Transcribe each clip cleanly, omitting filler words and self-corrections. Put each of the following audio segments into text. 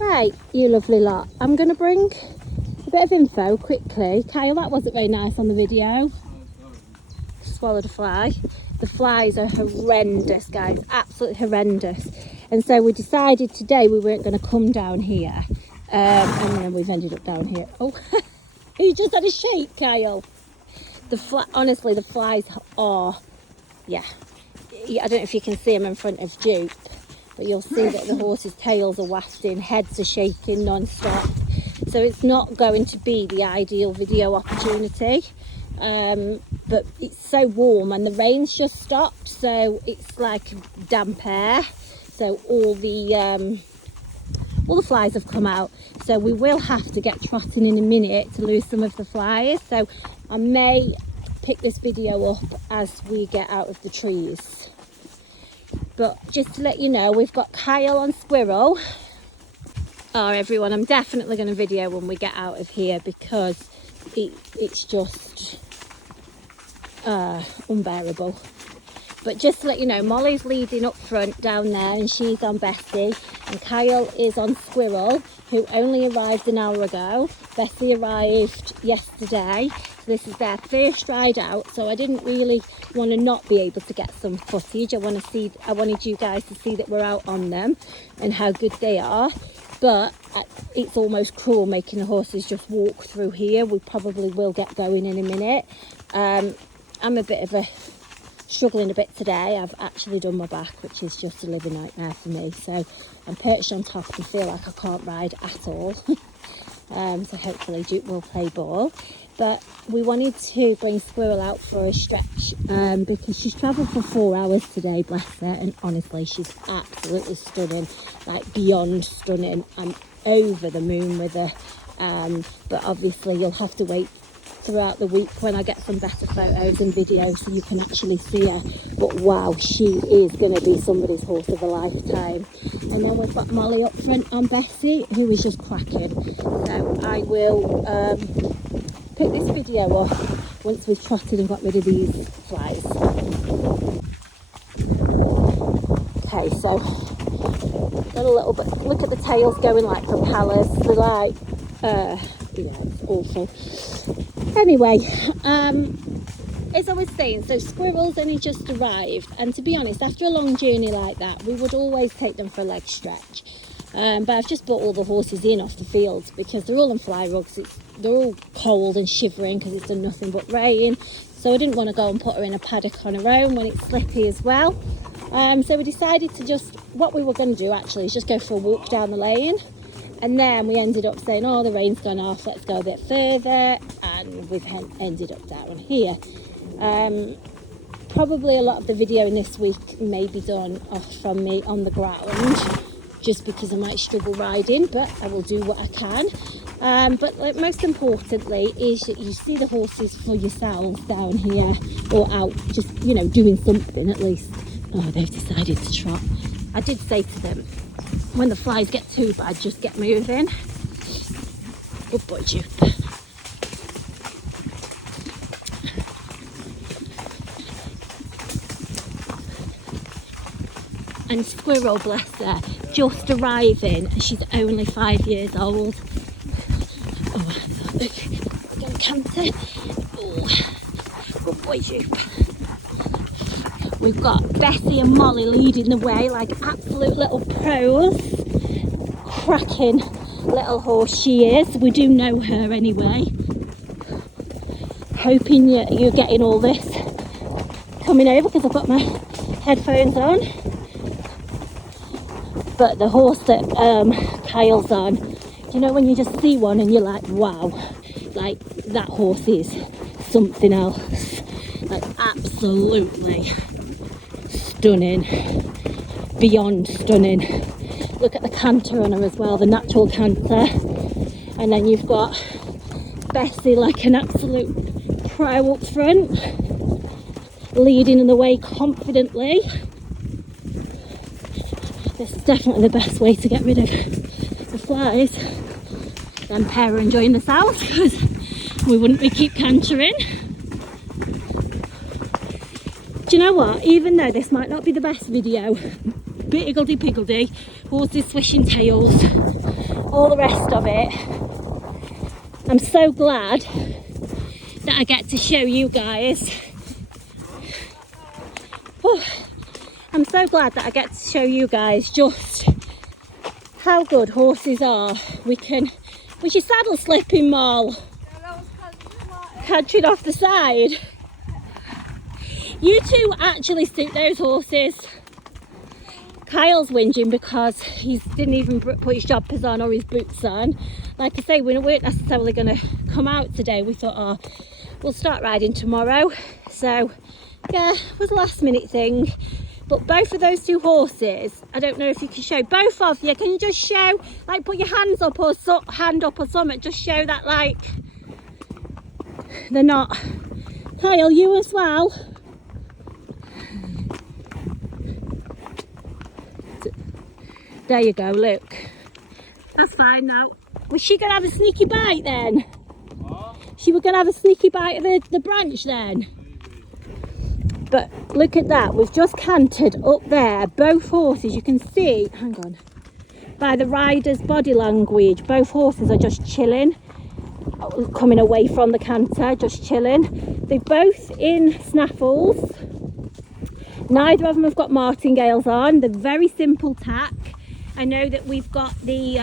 Right, you lovely lot. I'm going to bring a bit of info quickly. Kyle, that wasn't very nice on the video. Swallowed a fly. The flies are horrendous, guys, absolutely horrendous. And so we decided today we weren't going to come down here. And then we've ended up down here. Oh, you just had a shake, Kyle. Honestly, the flies are, yeah. I don't know if you can see them in front of Duke, but you'll see that the horses' tails are wafting, heads are shaking non-stop. So it's not going to be the ideal video opportunity. But it's so warm and the rain's just stopped, so it's like damp air. So all the flies have come out. So we will have to get trotting in a minute to lose some of the flies. So I may pick this video up as we get out of the trees. But just to let you know, we've got Kyle on Squirrel. Oh, everyone, I'm definitely going to video when we get out of here because it's just unbearable. But just to let you know, Molly's leading up front down there and she's on Bessie, and Kyle is on Squirrel, who only arrived an hour ago. Bessie arrived yesterday, so this is their first ride out, so I didn't really want to not be able to get some footage. I wanted you guys to see that we're out on them and how good they are. But it's almost cruel making the horses just walk through here. We probably will get going in a minute. I'm a bit of a struggling a bit today. I've actually done my back, which is just a living nightmare for me. So I'm perched on top and feel like I can't ride at all. So hopefully Duke will play ball. But we wanted to bring Squirrel out for a stretch because she's travelled for 4 hours today, bless her. And honestly, she's absolutely stunning, like beyond stunning. I'm over the moon with her. But obviously you'll have to wait throughout the week when I get some better photos and videos so you can actually see her. But wow, she is going to be somebody's horse of a lifetime. And then we've got Molly up front on Bessie, who is just cracking. So I will pick this video up once we've trotted and got rid of these flies. Okay, so got a little bit, look at the tails going like propellers. They're like yeah, it's awful. Anyway, as I was saying, so Squirrel's only just arrived, and to be honest, after a long journey like that, we would always take them for a leg stretch. But I've just brought all the horses in off the fields because they're all on fly rugs. They're all cold and shivering because it's done nothing but rain. So I didn't want to go and put her in a paddock on her own when it's slippy as well. So we decided to what we were going to do actually is just go for a walk down the lane. And then we ended up saying, oh, the rain's gone off, let's go a bit further. And we've ended up down here. Probably a lot of the video in this week may be done off from me on the ground, just because I might struggle riding, but I will do what I can. But like, most importantly is that you see the horses for yourselves down here or out, just, you know, doing something at least. Oh, they've decided to trot. I did say to them, when the flies get too bad, just get moving. Good boy, Duke. And Squirrel, bless her, just arriving, and she's only 5 years old. Oh, look, it's going to canter. Oh, good boy, Duke. We've got Bessie and Molly leading the way like absolute little pros. Cracking little horse she is. We do know her anyway. Hoping you're getting all this coming over because I've got my headphones on. But the horse that Kyle's on, you know when you just see one and you're like, wow, like that horse is something else. Like absolutely stunning, beyond stunning. Look at the canter on her as well, the natural canter. And then you've got Bessie like an absolute pro up front, leading in the way confidently. This is definitely the best way to get rid of the flies. Then pair are enjoying the sound because we wouldn't be keep cantering. Do you know what? Even though this might not be the best video, bit higgledy-piggledy, horses swishing tails, all the rest of it. I'm so glad that I get to show you guys. Oh, I'm so glad that I get to show you guys just how good horses are. Was your saddle slipping, Mal? Catching off the side. You two actually suit those horses. Kyle's whinging because he didn't even put his joggers on or his boots on. Like I say, we weren't necessarily going to come out today. We thought, oh, we'll start riding tomorrow. So yeah, it was a last minute thing. But both of those two horses, I don't know if you can show, both of you, can you just show, like put your hands up or hand up or something, just show that like they're not. Kyle, you as well. There you go, look. That's fine now. Was she going to have a sneaky bite then? What? She was going to have a sneaky bite of the branch then? But look at that, we've just cantered up there. Both horses, you can see, hang on, by the rider's body language, both horses are just chilling, coming away from the canter, just chilling. They're both in snaffles. Neither of them have got martingales on. They're very simple tack. I know that we've got the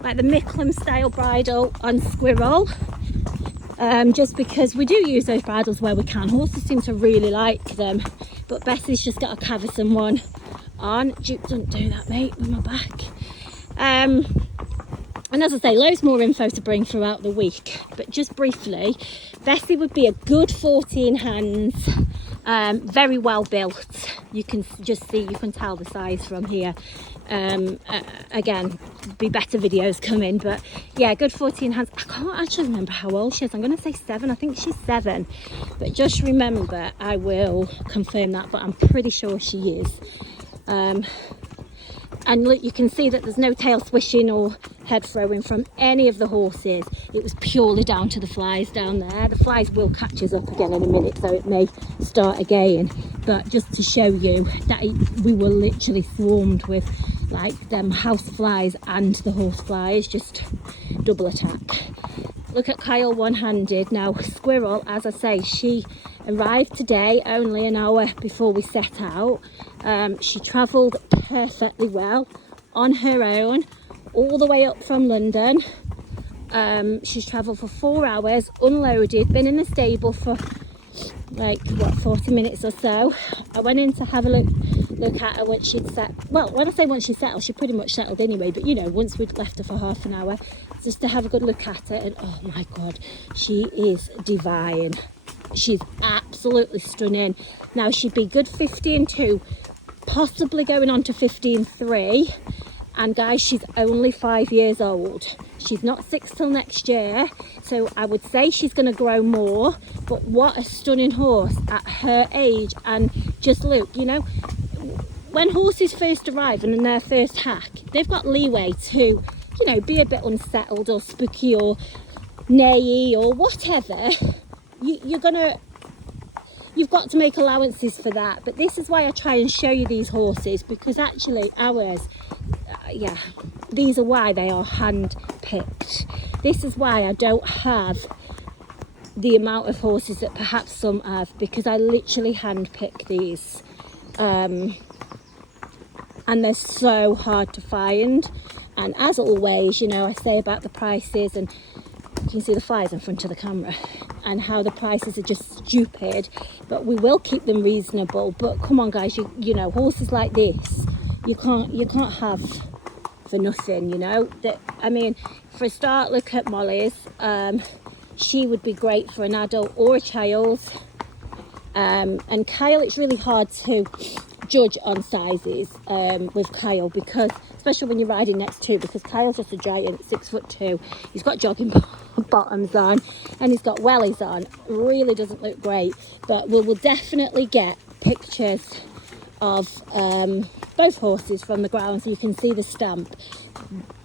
like the Micklem style bridle on Squirrel, just because we do use those bridles where we can. Horses seem to really like them, but Bessie's just got a Cavison one on. Duke doesn't do that, mate, with my back. And as I say, loads more info to bring throughout the week, but just briefly, Bessie would be a good 14 hands, very well built. You can just see, you can tell the size from here. Again, be better videos coming, but yeah, good 14 hands. I can't actually remember how old she is. I'm going to say 7. I think she's 7, but just remember, I will confirm that, but I'm pretty sure she is. And look, you can see that there's no tail swishing or head throwing from any of the horses. It was purely down to the flies down there. The flies will catch us up again in a minute, so it may start again. But just to show you that we were literally swarmed with like them house flies and the horse flies, just double attack. Look at Kyle one-handed. Now Squirrel, as I say, she arrived today only an hour before we set out. She travelled perfectly well on her own all the way up from London. She's travelled for 4 hours, unloaded, been in the stable for like what, 40 minutes or so. I went in to have a look at her once she'd set, well, when I say once she settled, she pretty much settled anyway, but you know, once we'd left her for half an hour, just to have a good look at her, and oh my god, she is divine. She's absolutely stunning. Now she'd be good 15.2, possibly going on to 15.3, and guys, she's only 5 years old. She's not 6 till next year, so I would say she's going to grow more. But what a stunning horse at her age. And just look, you know, when horses first arrive and in their first hack, they've got leeway to, you know, be a bit unsettled or spooky or neighy or whatever. You've got to make allowances for that. But this is why I try and show you these horses, because actually ours, yeah, these are why they are hand picked. This is why I don't have the amount of horses that perhaps some have, because I literally hand pick these, and they're so hard to find. And as always, you know, I say about the prices, and you can see the flies in front of the camera, and how the prices are just stupid, but we will keep them reasonable. But come on guys, you know, horses like this you can't have for nothing, you know. That, I mean, for a start, look at Molly's. She would be great for an adult or a child. And Kyle, it's really hard to judge on sizes with Kyle, because especially when you're riding next to, because Kyle's just a giant, 6'2". He's got jogging bottoms on and he's got wellies on. Really doesn't look great, but we will definitely get pictures of both horses from the ground so you can see the stamp.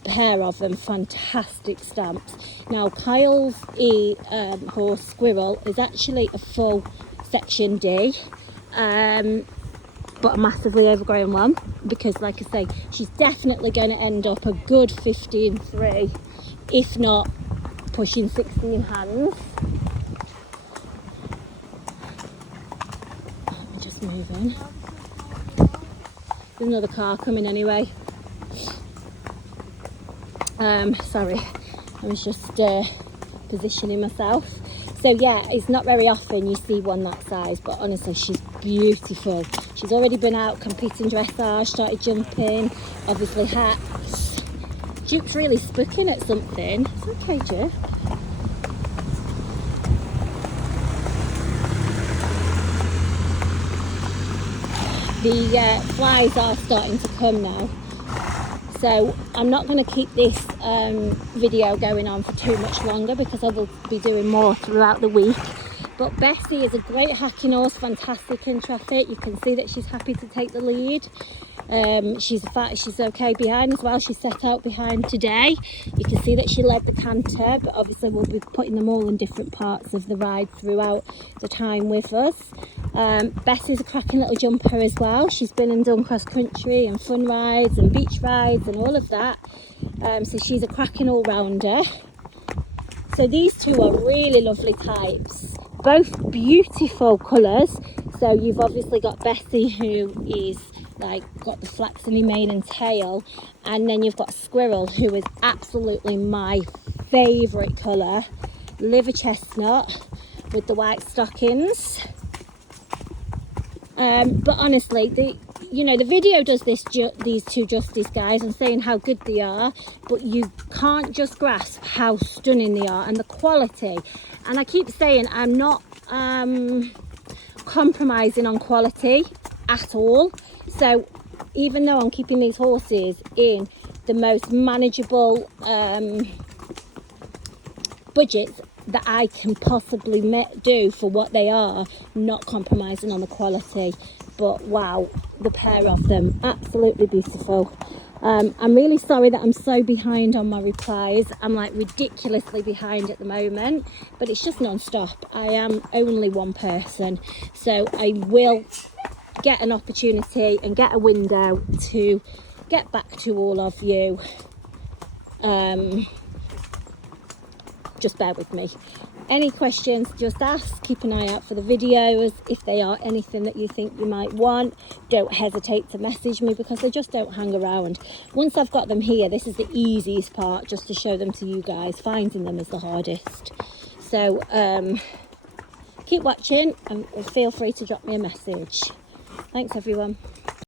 Pair of them, fantastic stamps. Now Kyle's horse Squirrel is actually a full section D. but a massively overgrown one, because like I say, she's definitely going to end up a good 15.3, if not pushing 16 hands. Let me just move in. There's another car coming anyway. Sorry, I was just positioning myself. So yeah, it's not very often you see one that size, but honestly, she's beautiful. She's already been out competing dressage, started jumping, obviously hats. Juke's really spooking at something. It's okay, Juke. The flies are starting to come now. So I'm not going to keep this video going on for too much longer, because I will be doing more throughout the week. But Bessie is a great hacking horse, fantastic in traffic. You can see that she's happy to take the lead. She's okay behind as well. She set out behind today. You can see that she led the canter, but obviously we'll be putting them all in different parts of the ride throughout the time with us. Bessie's a cracking little jumper as well. She's been and done cross country and fun rides and beach rides and all of that. So she's a cracking all-rounder. So these two are really lovely types, both beautiful colours. So you've obviously got Bessie, who is like got the flaxeny mane and tail, and then you've got Squirrel, who is absolutely my favourite colour, liver chestnut with the white stockings. But honestly, the video does these two justice, guys, and saying how good they are, but you can't just grasp how stunning they are and the quality. And I keep saying I'm not compromising on quality at all. So even though I'm keeping these horses in the most manageable budgets that I can possibly do for what they are, not compromising on the quality. But wow, the pair of them, absolutely beautiful. I'm really sorry that I'm so behind on my replies. I'm like ridiculously behind at the moment, but it's just non-stop. I am only one person, so I will get an opportunity and get a window to get back to all of you. Just bear with me. Any questions, just ask. Keep an eye out for the videos. If they are anything that you think you might want, don't hesitate to message me, because they just don't hang around. Once I've got them here, this is the easiest part, just to show them to you guys. Finding them is the hardest. So keep watching and feel free to drop me a message. Thanks everyone.